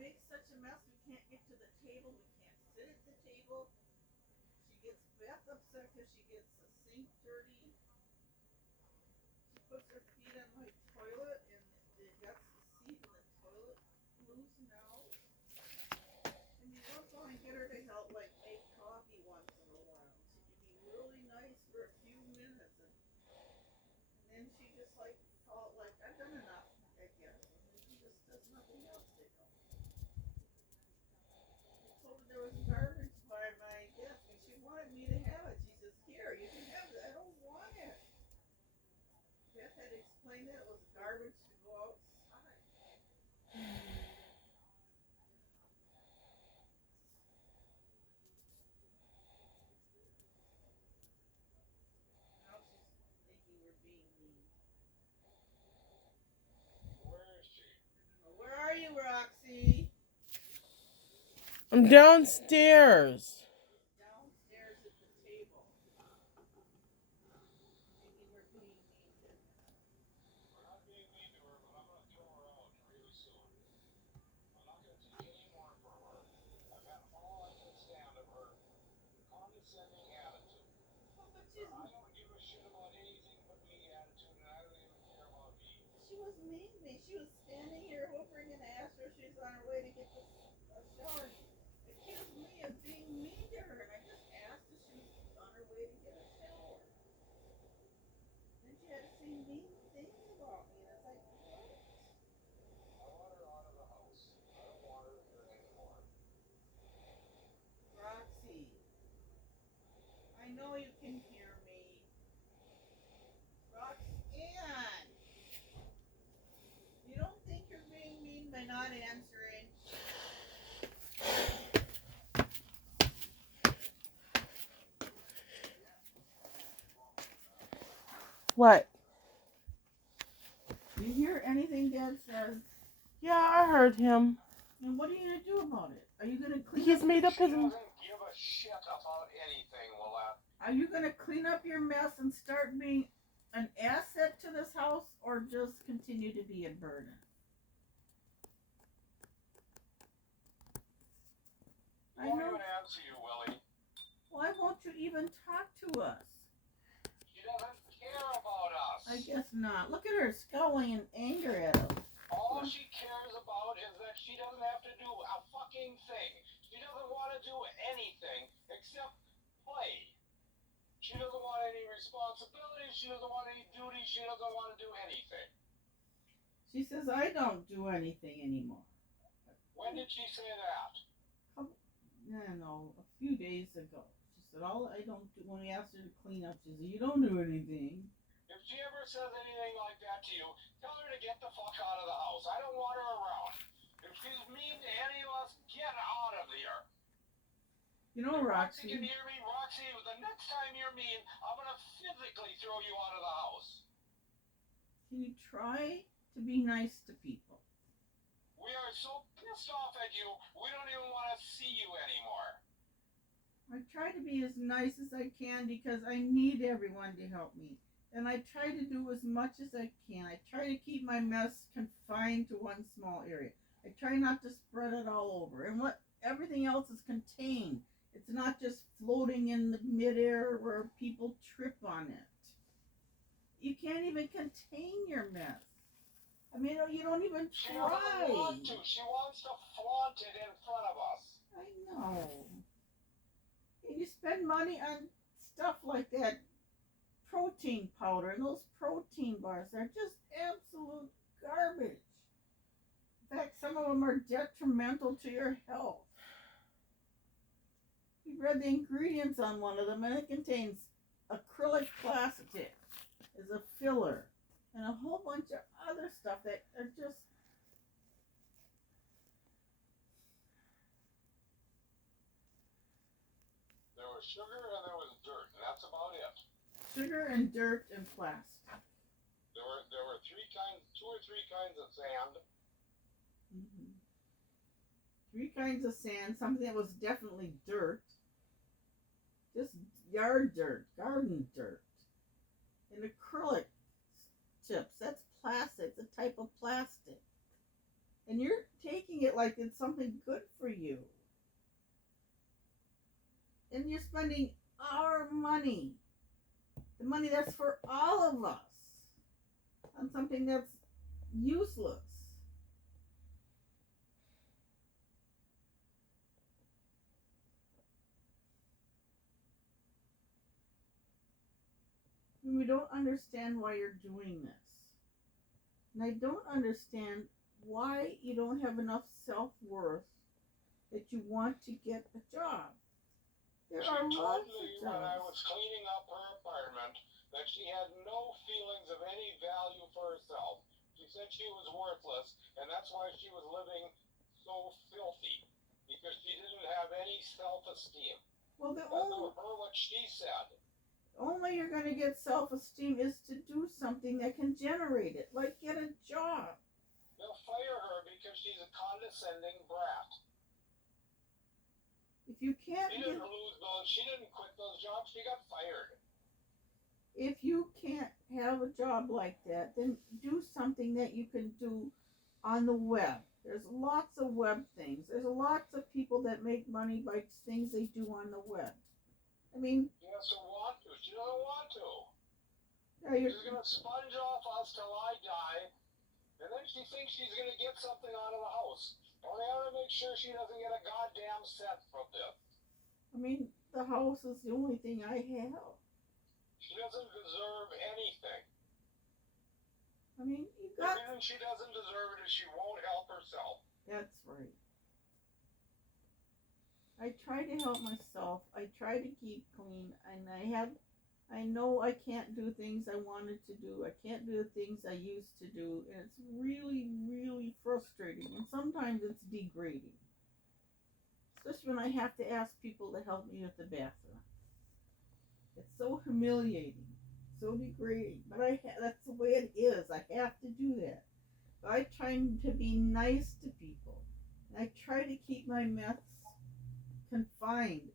makes such a mess. We can't get to the table. We can't sit at the table. She gets Beth upset because she gets the sink dirty. She puts her feet on my toilet and it gets the seat in the toilet loose now. And you don't go and get her to help like make coffee once in a while. She can be really nice for a few minutes and then she just like felt like I've done enough, I guess. And then she just does nothing else to help. I told her there was garbage by my desk and she wanted me to have it. She says, "Here, you can have it." I don't want it. Beth had explained that it was garbage to go outside. Now she's thinking we're being mean. Where is she? I don't know. Where are you, Roxy? I'm downstairs. She's downstairs at the table, thinking we're being mean to her. We're not being mean to her, but I'm going to throw her out really soon. I'm not going to take any more from her. I've had all I can stand of her condescending attitude. Oh, but I don't give a shit about anything but me attitude, and I don't even care about me. she was mean to me. She was standing here hovering and asked her if she's on her way to get the shower. Accused me of being mean to her, and I just asked if she was on her way to get a shower. Then she had to say mean things about me, and it's like, what? I want her out of the house. I don't want her here anymore. Roxy, I know you can hear me. Roxanne, you don't think you're being mean by not answering? What? Do you hear anything Dad says? Yeah, I heard him. And what are you gonna do about it? Are you gonna clean He's up? made up She his. doesn't give a shit about anything, Willette. Are you gonna clean up your mess and start being an asset to this house, or just continue to be a burden? I Won't know. even answer you, Willie. Why won't you even talk to us? She doesn't care about us. I guess not. Look at her scowling in anger at us. All she cares about is that she doesn't have to do a fucking thing. She doesn't want to do anything except play. She doesn't want any responsibilities. She doesn't want any duties. She doesn't want to do anything. She says I don't do anything anymore. When did she say that? No, a few days ago. She said all I don't do when we asked her to clean up. She said you don't do anything. If she ever says anything like that to you, tell her to get the fuck out of the house. I don't want her around. If she's mean to any of us, get out of here. You know, Roxy Roxy. can hear me. Roxy, the next time you're mean, I'm gonna physically throw you out of the house. Can you try to be nice to people? We are so pissed off at you, we don't even want to see you anymore. I try to be as nice as I can because I need everyone to help me. And I try to do as much as I can. I try to keep my mess confined to one small area. I try not to spread it all over. And what everything else is contained. It's not just floating in the midair where people trip on it. You can't even contain your mess. I mean, you don't even She try. doesn't want to. She wants to flaunt it in front of us. I know. And you spend money on stuff like that protein powder and those protein bars. They're just absolute garbage. In fact, some of them are detrimental to your health. We read the ingredients on one of them, and it contains acrylic plastic as a filler and a whole bunch of other stuff that are just. There was sugar and there was dirt, and that's about it. Sugar and dirt and plastic. There were two or three kinds of sand. Mm-hmm. 3 kinds of sand, something that was definitely dirt, just yard dirt, garden dirt, and acrylic chips. That's plastic. It's a type of plastic. And you're taking it like it's something good for you. And you're spending our money, the money that's for all of us, on something that's useless. And we don't understand why you're doing this. And I don't understand why you don't have enough self-worth that you want to get a job. There She are told lots me of when I jobs. was cleaning up her apartment that she had no feelings of any value for herself. She said she was worthless, and that's why she was living so filthy, because she didn't have any self-esteem. Well, the That's what she said. only you're going to get self-esteem is to do something that can generate it, like get a job. They'll fire her because she's a condescending brat. If you can't She get, didn't lose those. She didn't quit those jobs. She got fired. if you can't have a job like that, then do something that you can do on the web. There's lots of web things. There's lots of people that make money by things they do on the web. I mean, She has to want to. She doesn't want to. you're, She's gonna sponge off us till I die, and then she thinks she's gonna get something out of the house. Only I want to make sure she doesn't get a goddamn cent from this. I mean, the house is the only thing I have. She doesn't deserve anything. I mean, you The got. reason she doesn't deserve it is she won't help herself. That's right. I try to help myself. I try to keep clean, and I know I can't do things I wanted to do. I can't do the things I used to do, and it's really, really frustrating. And sometimes it's degrading, especially when I have to ask people to help me with the bathroom. It's so humiliating, so degrading. But that's the way it is. I have to do that. But I try to be nice to people. And I try to keep my mess confined.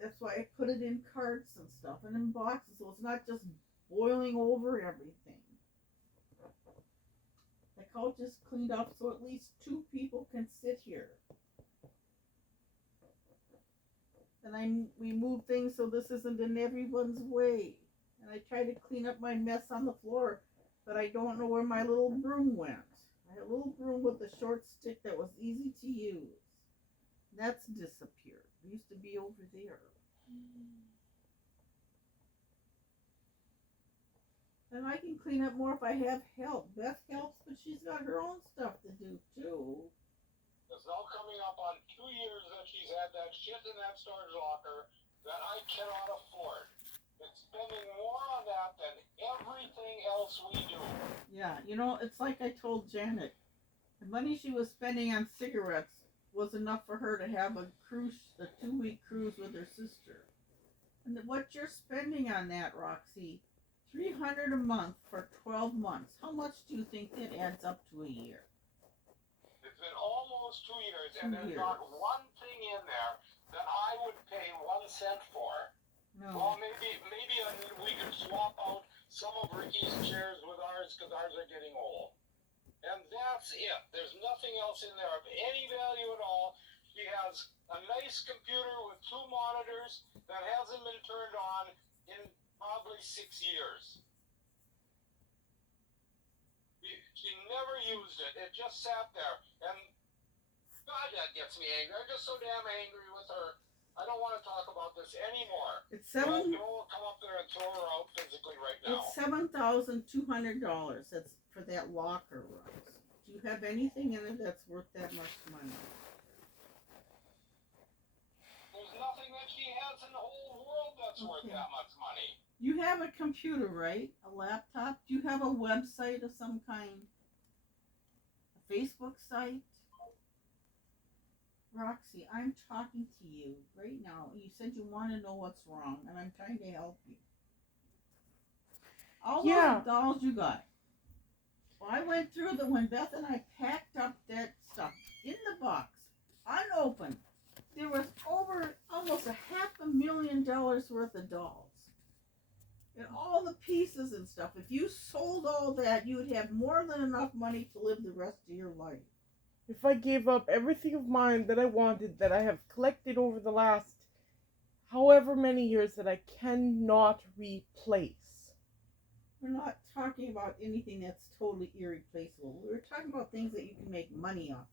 That's why I put it in carts and stuff and in boxes, so it's not just boiling over everything. The couch is cleaned up so at least 2 people can sit here. And we move things so this isn't in everyone's way. And I try to clean up my mess on the floor, but I don't know where my little broom went. I had a little broom with a short stick that was easy to use. That's disappeared. It used to be over there. And I can clean up more if I have help. Beth helps, but she's got her own stuff to do too. It's now coming up on 2 years that she's had that shit in that storage locker that I cannot afford. It's spending more on that than everything else we do. Yeah, it's like I told Janet. The money she was spending on cigarettes was enough for her to have a 2-week cruise with her sister. And what you're spending on that, Roxy, $300 a month for 12 months. How much do you think that adds up to a year? It's been almost 2 years, 2 and there's years. not one thing in there that I would pay 1 cent for. No. Well, maybe we could swap out some of Ricky's chairs with ours because ours are getting old. And that's it. There's nothing else in there of any value at all. She has a nice computer with 2 monitors that hasn't been turned on in probably 6 years. She never used it. It just sat there. And God, that gets me angry. I'm just so damn angry with her. I don't want to talk about this anymore. It's Joe will come up there and throw her out physically right now. It's $7,200. That's for that locker, Rox. Do you have anything in it that's worth that much money? There's nothing that she has in the whole world that's worth that much money. You have a computer, right? A laptop? Do you have a website of some kind? A Facebook site? Roxy, I'm talking to you right now. You said you want to know what's wrong, and I'm trying to help you. All those dolls you got. Well, I went through them when Beth and I packed up that stuff in the box, unopened. There was over almost $500,000 worth of dolls. And all the pieces and stuff. If you sold all that, you would have more than enough money to live the rest of your life. if I gave up everything of mine that I wanted, that I have collected over the last however many years that I cannot replace. We're not talking about anything that's totally irreplaceable. We're talking about things that you can make money off of.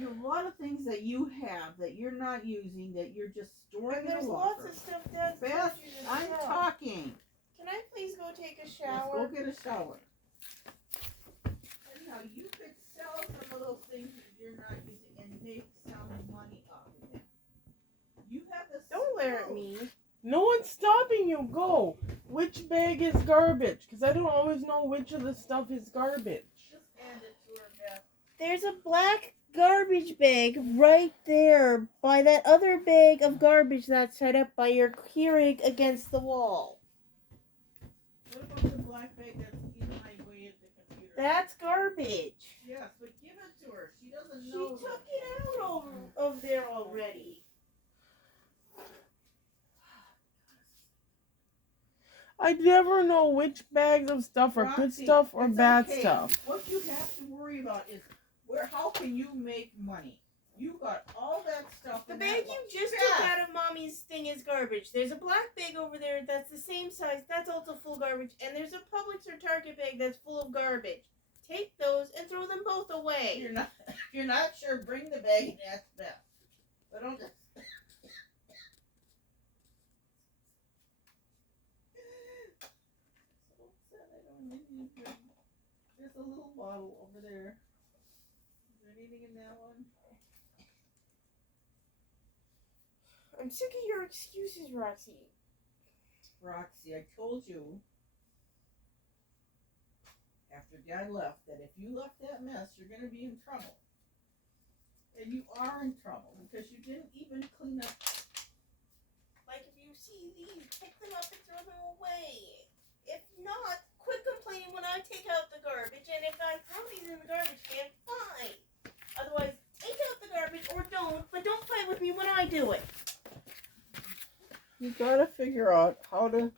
You have a lot of things that you have that you're not using, that you're just storing And in there's a lots locker. of stuff Dad Beth, told you to I'm sell. talking. Can I please go take a Let's shower? go get a shower. Anyhow, you could sell some of those things that you're not using and make some money off of them. You have the Don't glare at skills. me. No one's stopping you. Go. Which bag is garbage? Because I don't always know which of the stuff is garbage. Just hand it to her, Beth. There's a black garbage bag right there by that other bag of garbage that's set up by your Keurig against the wall. What about the black bag that's in my way at the computer? That's garbage. Yes, but give it to her. She doesn't She know. took it out of there already. I never know which bags of stuff are good Roxy, stuff or it's bad okay. stuff. What you have to worry about is how can you make money? You got all that stuff. The in bag that you just Beth, took out of Mommy's thing is garbage. There's a black bag over there that's the same size. That's also full garbage. And there's a Publix or Target bag that's full of garbage. Take those and throw them both away. If you're not sure, bring the bag and ask Beth. But don't just. There's a little bottle over there. Is there anything in that one? I'm sick of your excuses, Roxy. Roxy, I told you after Dad left that if you left that mess, you're going to be in trouble. And you are in trouble because you didn't even clean up. Like if you see these, pick them up and throw them away. If not, quit complaining when I take out the garbage. And if I throw these in the garbage can, fine. Otherwise, take out the garbage or don't. But don't fight with me when I do it. You got to figure out how to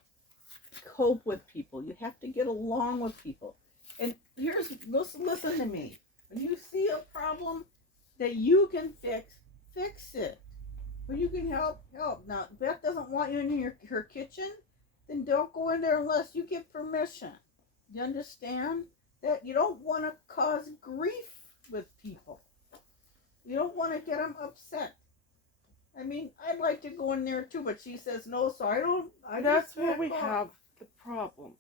cope with people. You have to get along with people. And listen to me. When you see a problem that you can fix it. When you can help. Now, if Beth doesn't want you in her kitchen, then don't go in there unless you get permission. You understand? That you don't want to cause grief with people. You don't want to get them upset. I mean, I'd like to go in there too, but she says no, so I don't. That's where we have the problem.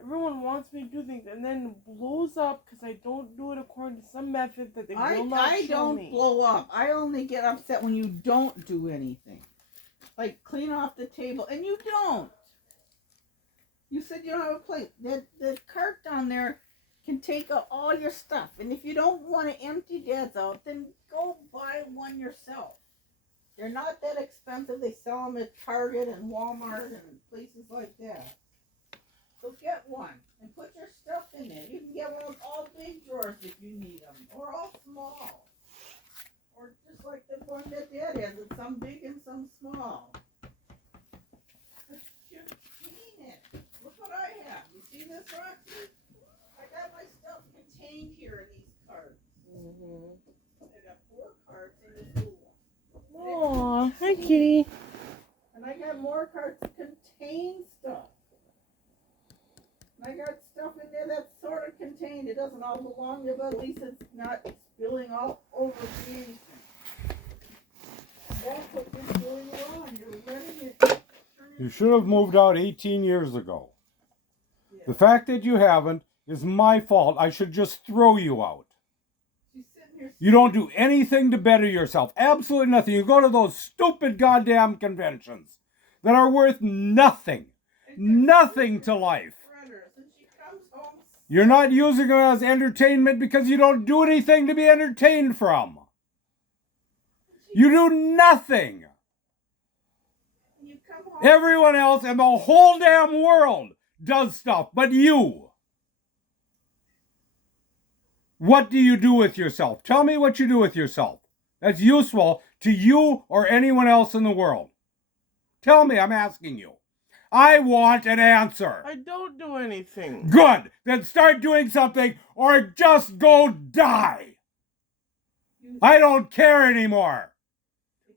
Everyone wants me to do things and then blows up because I don't do it according to some method that they will not I show don't me. blow up. I only get upset when you don't do anything. Like clean off the table, and you don't. You said you don't have a plate. The cart down there can take out all your stuff. And if you don't want to empty Dad's out, then go buy one yourself. They're not that expensive. They sell them at Target and Walmart and places like that. So get one and put your stuff in it. You can get one of all big drawers if you need them, or all small. Or just like the one that Dad has, it's some big and some small. But you clean it. Look what I have. You see this, Roxy? I got my stuff contained here in these carts. I got 4 carts in this little one. Aw, hi kitty. And I got more carts that contain stuff. And I got stuff in there that's sort of contained. It doesn't all belong there, but at least it's not spilling all over anything. That's what you're doing wrong. You're letting it. You should have moved out 18 years ago. Yeah. The fact that you haven't is my fault. I should just throw you out. She's sitting here. You don't do anything to better yourself. Absolutely nothing. You go to those stupid goddamn conventions that are worth nothing. Nothing to life. And she comes home. You're not using them as entertainment because you don't do anything to be entertained from. You do nothing. You come home. Everyone else and the whole damn world does stuff, but you. What do you do with yourself? Tell me what you do with yourself. That's useful to you or anyone else in the world. Tell me, I'm asking you. I want an answer. I don't do anything. Good. Then start doing something or just go die. I don't care anymore.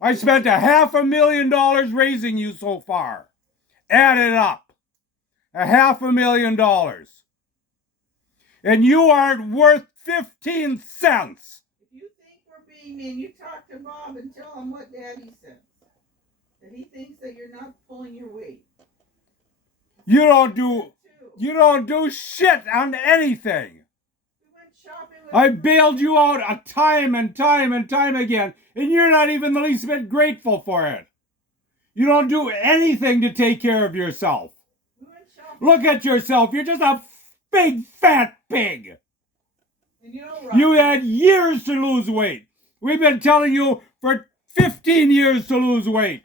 I spent $500,000 raising you so far. Add it up. $500,000. And you aren't worth 15 cents. If you think we're being mean, you talk to Bob and tell him what Daddy says. That he thinks that you're not pulling your weight. You don't do shit on anything. We went shopping with I bailed you out a time and time and time again, and you're not even the least bit grateful for it. You don't do anything to take care of yourself. We went shopping. Look at yourself. You're just a big fat pig. And you know, You had years to lose weight. We've been telling you for 15 years to lose weight.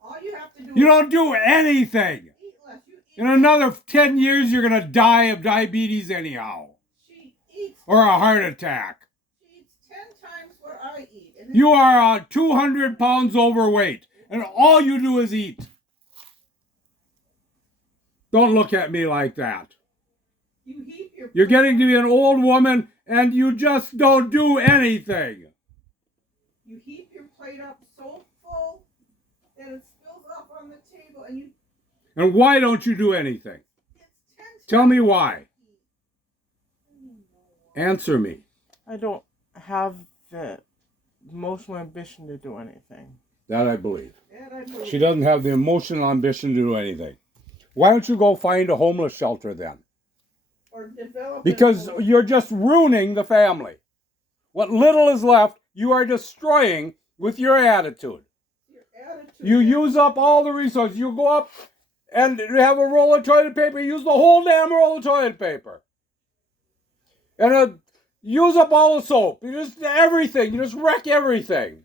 all you have to do You is don't do anything. eat less. You eat In another 10 years, you're going to die of diabetes anyhow. She eats. Or a heart attack. She eats 10 times what I eat. And You are 200 pounds overweight, and all you do is eat. Don't look at me like that. you heap your. You're getting to be an old woman, and you just don't do anything. You heap your plate up so full that it spills up on the table, and you. And why don't you do anything? It's 10 Tell times me what why. I eat. Answer me. I don't have the emotional ambition to do anything. That I believe. That I believe. She doesn't have the emotional ambition to do anything. Why don't you go find a homeless shelter then? Or develop. Because an- you're just ruining the family. What little is left, you are destroying with your attitude. your attitude. You use up all the resources. You go up and have a roll of toilet paper, use the whole damn roll of toilet paper. And use up all the soap. You just everything. You just wreck everything.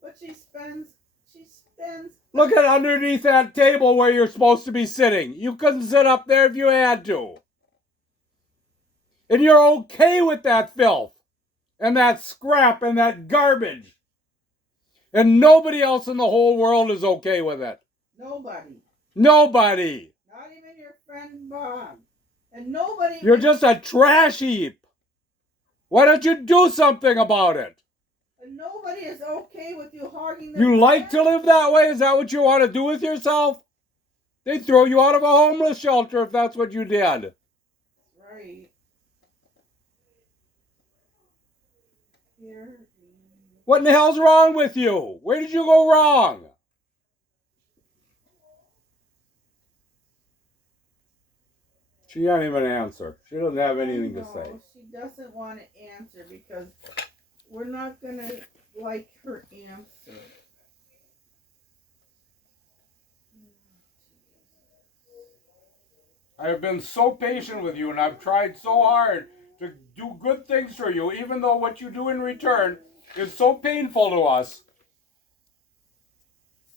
But she spends. Look at underneath that table where you're supposed to be sitting. You couldn't sit up there if you had to. And you're okay with that filth and that scrap and that garbage. And nobody else in the whole world is okay with it. Nobody. Nobody. Not even your friend Bob. And nobody. You're just a trash heap. Why don't you do something about it? And nobody is okay with you hogging. You like to live that way? Is that what you want to do with yourself? They'd throw you out of a homeless shelter if that's what you did. Right. Here. What in the hell's wrong with you? Where did you go wrong? She can't even answer. She doesn't have anything to say. No, she doesn't want to answer because we're not gonna like her answer. I have been so patient with you and I've tried so hard to do good things for you, even though what you do in return is so painful to us.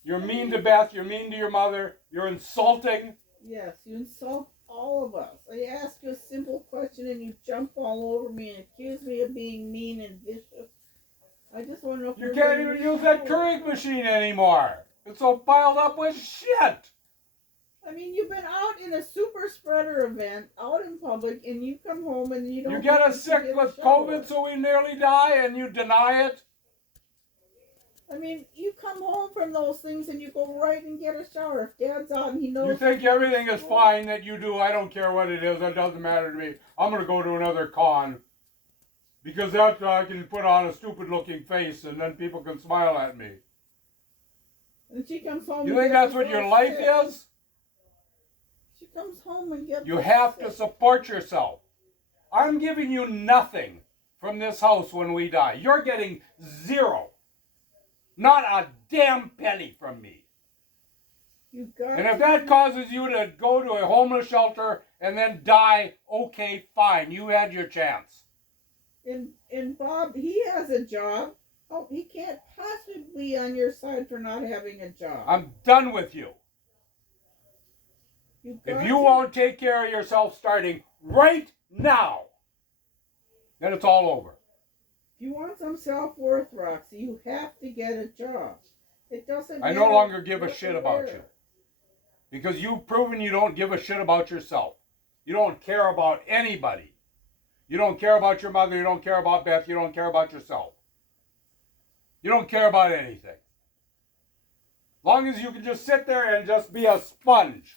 You're mean to Beth, you're mean to your mother, you're insulting. Yes, you insult all of us. I ask you a simple question and you jump all over me and accuse me of being mean and vicious. I just want to know if You you're can't ready even to use that shower. Keurig machine anymore. It's so piled up with shit. I mean, you've been out in a super spreader event, out in public, and you come home and you don't. You get think us you sick get a with shower. COVID so we nearly die and you deny it? I mean, you come home from those things and you go right and get a shower. If Dad's out and he knows. You think everything is fine that you do. I don't care what it is. It doesn't matter to me. I'm going to go to another con. Because after I can put on a stupid looking face and then people can smile at me. And she comes home. You and think gets that's what your so life sick. is? She comes home and gets. You so have to sick. support yourself. I'm giving you nothing from this house when we die. You're getting zero. Not a damn penny from me. You got. And if that causes you to go to a homeless shelter and then die, okay, fine. You had your chance. And Bob, he has a job. Oh, he can't possibly be on your side for not having a job. I'm done with you. If got you to- won't take care of yourself starting right now, then it's all over. If you want some self-worth, Roxy, you have to get a job. It doesn't. I no matter longer give a what shit you about wear. you. Because you've proven you don't give a shit about yourself. You don't care about anybody. You don't care about your mother. You don't care about Beth. You don't care about yourself. You don't care about anything. As long as you can just sit there and just be a sponge.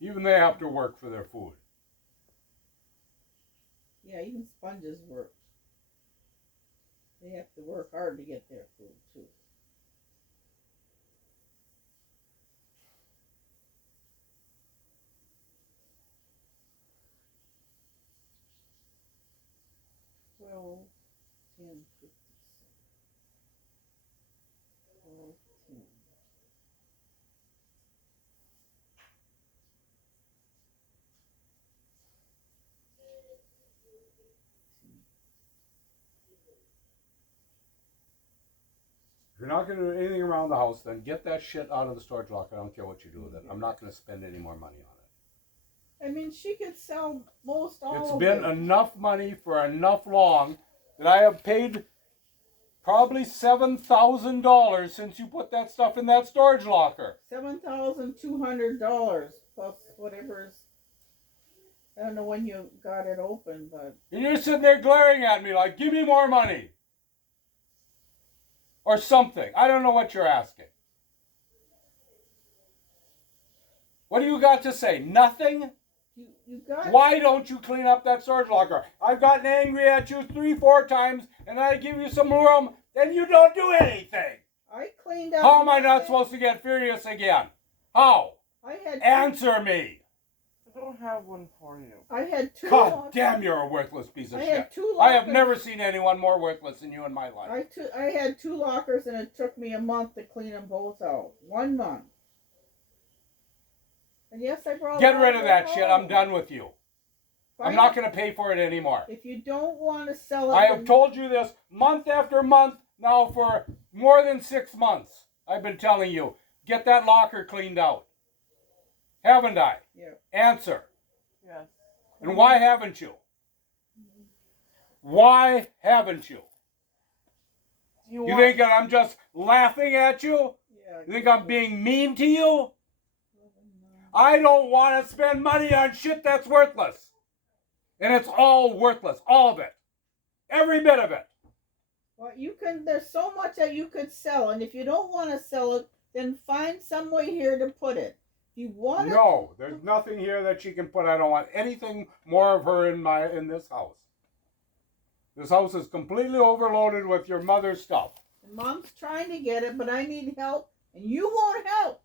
Even they have to work for their food. Yeah, even sponges work. They have to work hard to get their food too. Well, 10:57. 12:10. If you're not going to do anything around the house, then get that shit out of the storage locker. I don't care what you do with it. I'm not going to spend any more money on it. I mean, she could sell most all It's of been it. enough money for enough long that I have paid probably $7,000 since you put that stuff in that storage locker. $7,200 plus whatever's. I don't know when you got it open, but And you're sitting there glaring at me like, give me more money. Or something. I don't know what you're asking. What do you got to say? Nothing? you got. Why don't you clean up that storage locker? I've gotten angry at you 3-4 times, and I give you some room, and you don't do anything. I cleaned up. How am I not supposed to get furious again? How? I had. Answer me. I don't have one for you. I had two. God lockers. damn, you're a worthless piece of I shit. had two I have lockers. never seen anyone more worthless than you in my life. I had two lockers, and it took me a month to clean them both out. 1 month. And yes, I brought. Get rid of that home. shit. I'm done with you. I'm Fine. not going to pay for it anymore. If you don't want to sell it, I have then- told you this month after month now for more than 6 months. I've been telling you, get that locker cleaned out. Haven't I? Yeah. Answer. Yes. And why haven't you? Why haven't you? You think that I'm just laughing at you? Yeah. You think I'm being mean to you? I don't want to spend money on shit that's worthless. And it's all worthless. All of it. Every bit of it. Well, you can. There's so much that you could sell, and if you don't want to sell it, then find some way here to put it. If you want it, No, there's nothing here that she can put. I don't want anything more of her in this house. This house is completely overloaded with your mother's stuff. Mom's trying to get it, but I need help, and you won't help.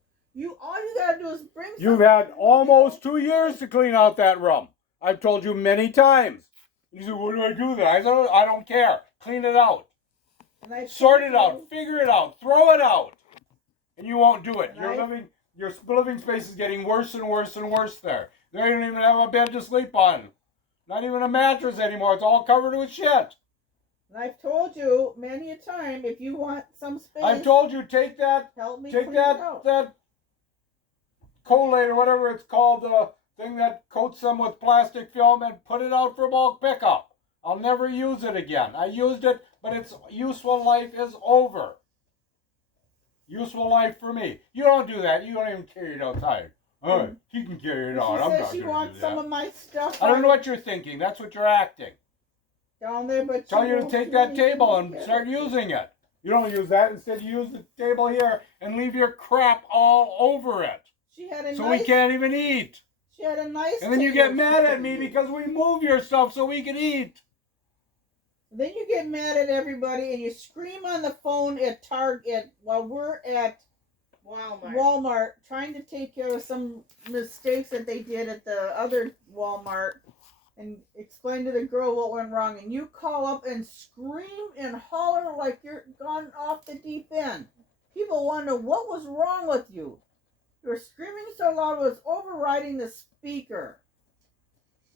All you gotta do is bring. You've something. had almost 2 years to clean out that room. I've told you many times. You say, what do I do then? I said, I don't care. Clean it out. And I Sort told it out. you- Figure it out. Throw it out. And you won't do it. And Your living space is getting worse and worse and worse there. They don't even have a bed to sleep on. Not even a mattress anymore. It's all covered with shit. And I've told you many a time, if you want some space, I've told you, take that help me Take clean it out. that collate or whatever it's called, the thing that coats them with plastic film, and put it out for bulk pickup. I'll never use it again. I used it, but its useful life is over. Useful life for me. You don't do that. You don't even carry it outside. Oh, he can carry it She out. I'm says not she going to wants do some that. of my stuff. I don't know what you're thinking. That's what you're acting. down there, but Tell she you to won't take do that anything table to and get start it. using it. You don't use that. Instead, you use the table here and leave your crap all over it. She had a So nice. we can't even eat. She had a nice. And then you table get mad she at could me use. because we move your stuff so we can eat. Then you get mad at everybody and you scream on the phone at Target while we're at Walmart trying to take care of some mistakes that they did at the other Walmart and explain to the girl what went wrong. And you call up and scream and holler like you're gone off the deep end. People want to know what was wrong with you. Your screaming so loud it was overriding the speaker.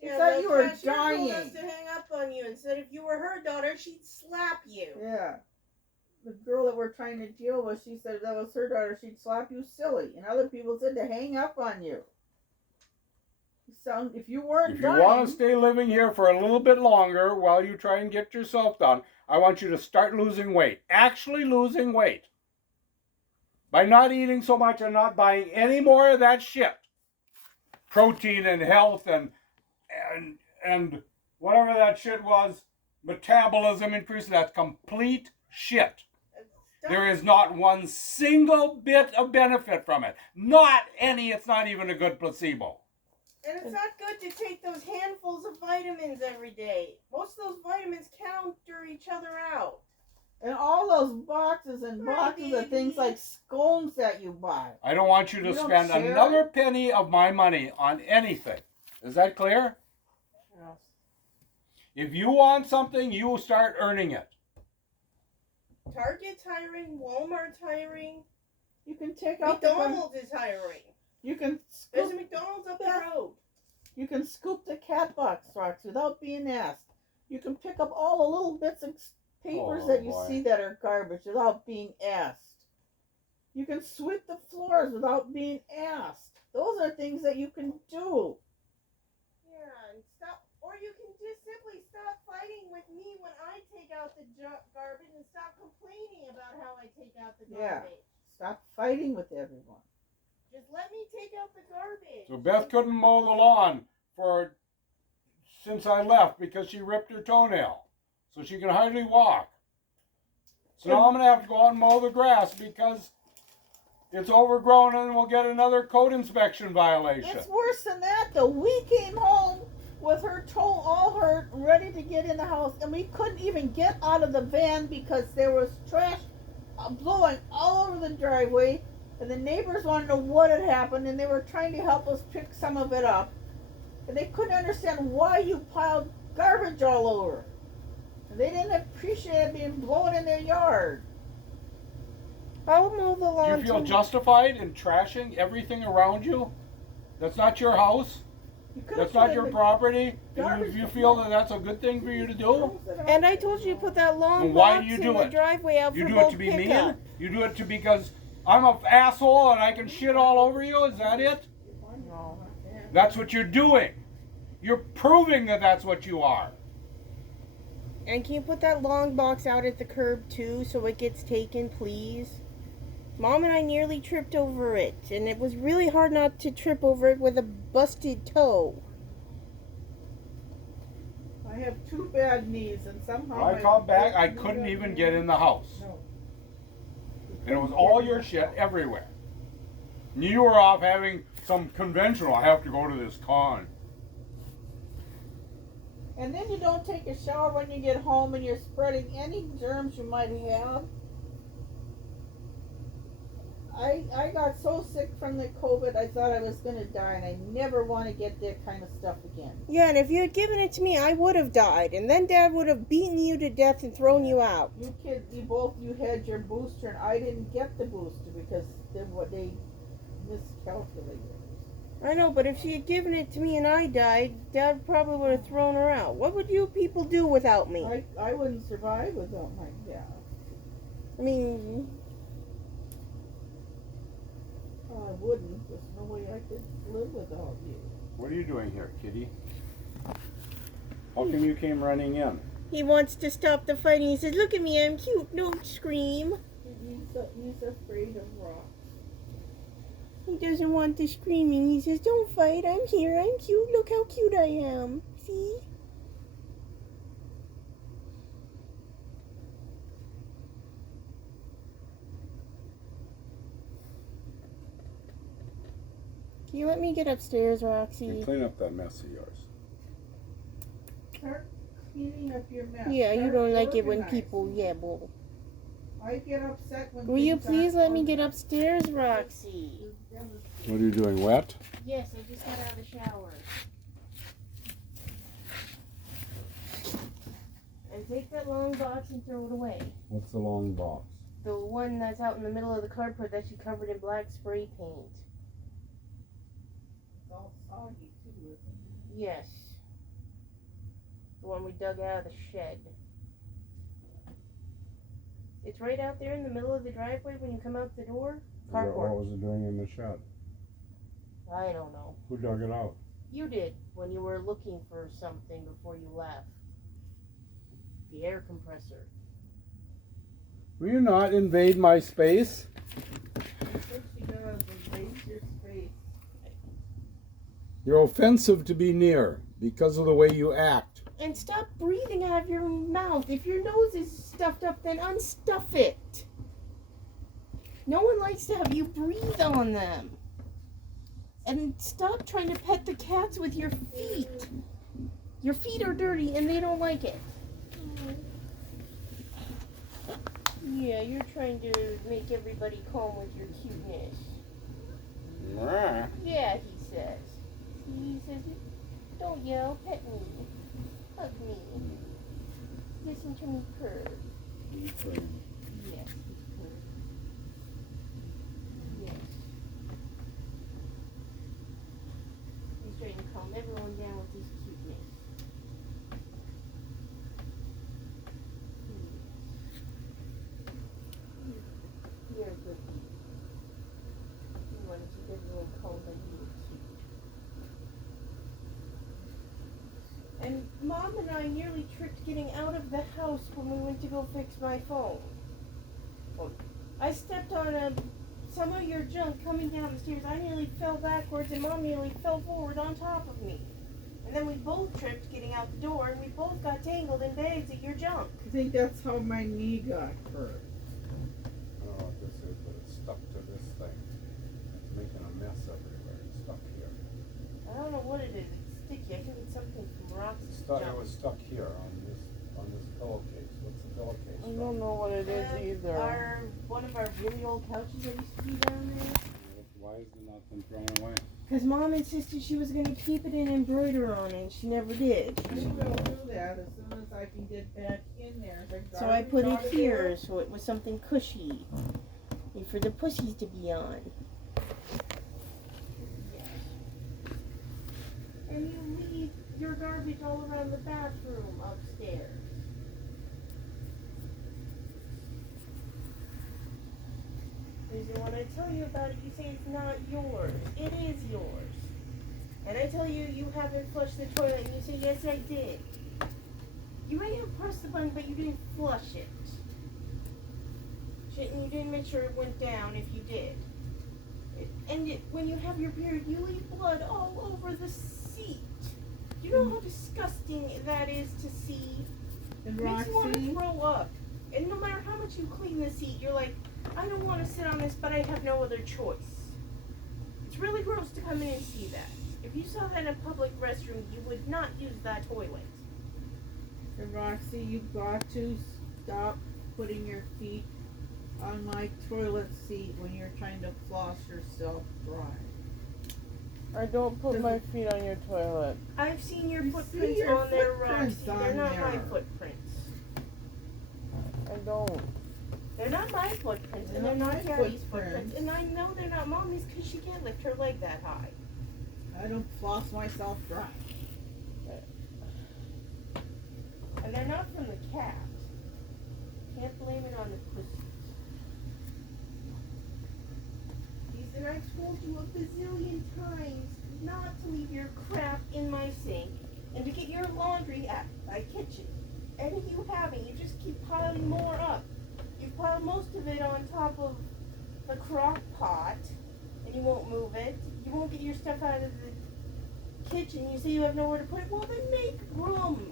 It's Yeah, like the you were cashier told us dying. to hang up on you and said if you were her daughter, she'd slap you. Yeah. The girl that we're trying to deal with, she said if that was her daughter, she'd slap you silly. And other people said to hang up on you. So if you weren't If you dying, want to stay living here for a little bit longer while you try and get yourself done, I want you to start losing weight. Actually losing weight. by not eating so much and not buying any more of that shit. Protein and health and whatever that shit was, metabolism increase, that's complete shit. There is not one single bit of benefit from it. Not any, it's not even a good placebo. And it's not good to take those handfuls of vitamins every day. Most of those vitamins counter each other out. And all those boxes and Right, boxes of things baby. like scones that you buy. I don't want you to You don't spend share? another penny of my money on anything. Is that clear? Yes. If you want something, you will start earning it. Target's hiring, Walmart's hiring, You can take out the McDonald's is hiring. you can There's a scoop, McDonald's up the road. you can scoop the cat box, Rox, without being asked. You can pick up all the little bits of papers Oh, that you boy. see that are garbage without being asked. You can sweep the floors without being asked. Those are things that you can do. Yeah, and stop. Or you can just simply stop fighting with me when I take out the garbage and stop complaining about how I take out the Yeah. garbage. Stop fighting with everyone. Just let me take out the garbage. So Beth couldn't mow the lawn since I left because she ripped her toenail. So she can hardly walk. So now I'm going to have to go out and mow the grass because it's overgrown and we'll get another code inspection violation. It's worse than that, though. We came home with her toe all hurt, ready to get in the house, and we couldn't even get out of the van because there was trash blowing all over the driveway, and the neighbors wanted to know what had happened, and they were trying to help us pick some of it up, and they couldn't understand why you piled garbage all over. And they didn't appreciate it being blown in their yard. I'll mow the Do lawn. you feel justified in trashing everything around you? That's not your house. You could've That's put not in your the property. And garbage you feel that that's a good thing for you to do? And I told you to put that long Well, why box do you in do the it? driveway out You for do it both to be pickup. mean? You do it because I'm an asshole and I can shit all over you? Is that it? No. That's what you're doing. You're proving that that's what you are. And can you put that long box out at the curb too so it gets taken, please? Mom and I nearly tripped over it, and it was really hard not to trip over it with a busted toe. I have two bad knees, and somehow I come back, I couldn't even get in the house. No. And it was all your shit everywhere. And you were off having some conventional, I have to go to this con. And then you don't take a shower when you get home, and you're spreading any germs you might have. I got so sick from the COVID, I thought I was going to die, and I never want to get that kind of stuff again. Yeah, and if you had given it to me, I would have died, and then Dad would have beaten you to death and thrown you out. You kids, you had your booster, and I didn't get the booster because they miscalculated. I know, but if she had given it to me and I died, Dad probably would have thrown her out. What would you people do without me? I wouldn't survive without my dad. I mean, I wouldn't. There's no way I could live without you. What are you doing here, kitty? How come you came running in? he wants to stop the fighting. He says, "Look at me, I'm cute. Don't scream." He's afraid of rocks. He doesn't want the screaming. He says, "Don't fight. I'm here. I'm cute. Look how cute I am. See?" Can you let me get upstairs, Roxy? Clean up that mess of yours. Start cleaning up your mess. Yeah, you Start don't like it when organizing. people yabble. I get upset when. Will you things please aren't let me get organized. upstairs, Roxy? What are you doing, wet? Yes, I just got out of the shower. And take that long box and throw it away. What's the long box? The one that's out in the middle of the carport that you covered in black spray paint. It's all soggy too, isn't it? Yes. The one we dug out of the shed. It's right out there in the middle of the driveway when you come out the door. Carport. What was it doing in the shed? I don't know. Who dug it out? You did when you were looking for something before you left. The air compressor. Will you not invade my space? said she does, embrace your space. You're offensive to be near because of the way you act. And stop breathing out of your mouth. If your nose is stuffed up, then unstuff it. No one likes to have you breathe on them. And stop trying to pet the cats with your feet. Your feet are dirty and they don't like it. Yeah, you're trying to make everybody calm with your cuteness. Yeah, he says. He says, don't yell, pet me. Hug me. Listen to me purr. Yes, he's purr. Yes. He's trying to calm everyone down with his cuteness. You're a good baby. You want to keep everyone calm but you were cute. And Mom and I nearly tripped getting out of the house when we went to go fix my phone. I stepped on some of your junk coming down the stairs. I nearly fell backwards and Mom nearly fell forward on top of me. And then we both tripped getting out the door and we both got tangled in bags of your junk. I think that's how my knee got hurt. I don't know what this is, but it's stuck to this thing. It's making a mess everywhere. It's stuck here. I don't know what it is. It's sticky. I think it's something from rocks. It was stuck here on this pillowcase. What's the pillowcase I from? don't know what it is either. One of our really old couches that used to be down there. Why has it not been thrown away? Because Mom insisted she was going to keep it and embroider on it, and she never did. I will do that as soon as I can get back in there. So I put it here, so it was something cushy. And for the pussies to be on. And you leave your garbage all around the bathroom upstairs. Reason when I tell you about it, you say it's not yours. It is yours. And I tell you, you haven't flushed the toilet, and you say, yes, I did. You might have pressed the button, but you didn't flush it. Shit, and you didn't make sure it went down if you did. When you have your period, you leave blood all over the seat. You know how disgusting that is to see? And It makes you want to Roxy, throw up. And no matter how much you clean the seat, you're like, I don't want to sit on this, but I have no other choice. It's really gross to come in and see that. If you saw that in a public restroom, you would not use that toilet. and Roxy, you've got to stop putting your feet on my toilet seat when you're trying to floss yourself dry. I don't put my feet on your toilet. I've seen your You footprints see your on there, footprints Roxy. They're on not my there. footprints. I don't. They're not my footprints, and They're they're not my Carrie's footprints. footprints. And I know they're not Mommy's because she can't lift her leg that high. I don't floss myself dry. And they're not from the cat. Can't blame it on the pussies. He said, I told you a bazillion times not to leave your crap in my sink and to get your laundry at my kitchen. And you haven't. You just keep piling more up. You pile most of it on top of the crock pot and you won't move it. You won't get your stuff out of the kitchen. You say you have nowhere to put it. Well, then make room.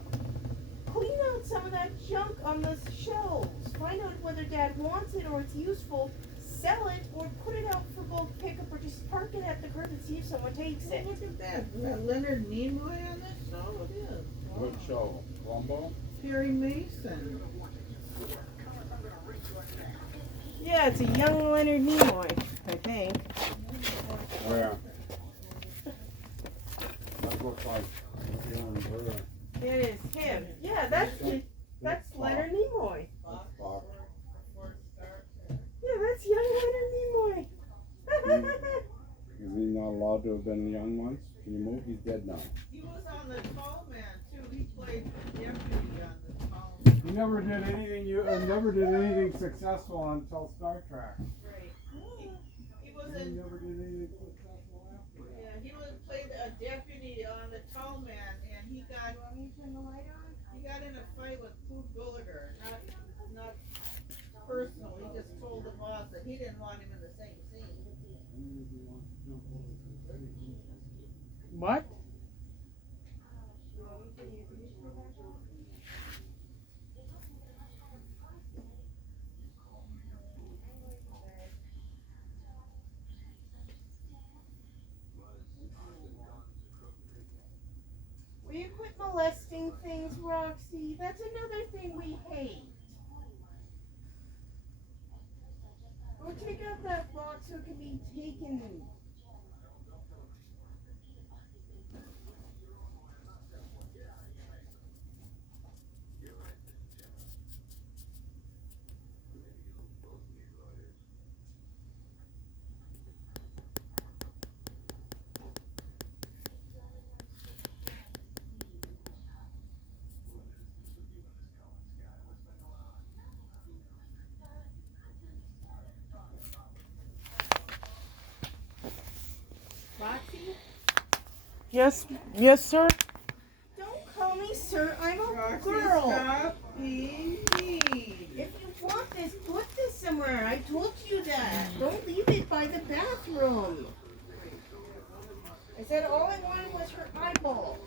Clean out some of that junk on the shelves. Find out whether Dad wants it or it's useful. Sell it or put it out for bulk pickup or just park it at the curb and see if someone takes it. Look at that. We got Leonard Nimoy on this show. It is. Wow. What show? Columbo? Perry Mason. Yeah, it's a young Leonard Nimoy, I think. Where? That looks like Aaron Burr. It is him. Yeah, that's Leonard Nimoy. Fox. Yeah, that's young Leonard Nimoy. Is he not allowed to have been young once? Can you move? He's dead now. He was on The Tall Man, too. He played the deputy on The Tall Man. He never did anything successful until Star Trek. Right. He was He in, never did anything successful after that. yeah, he played a deputy on The Tall Man, and he got in a fight with Clu Gulager. Not personal. He just told the boss that he didn't want him in the same scene. What? Will you quit molesting things, Roxy? That's another thing we hate. Go take out that box so it can be taken. Roxy, Yes, yes, sir. don't call me sir. I'm a Roxy, girl. stop being mean. If you want this, put this somewhere. I told you that. Don't leave it by the bathroom. I said all I wanted was her eyeball.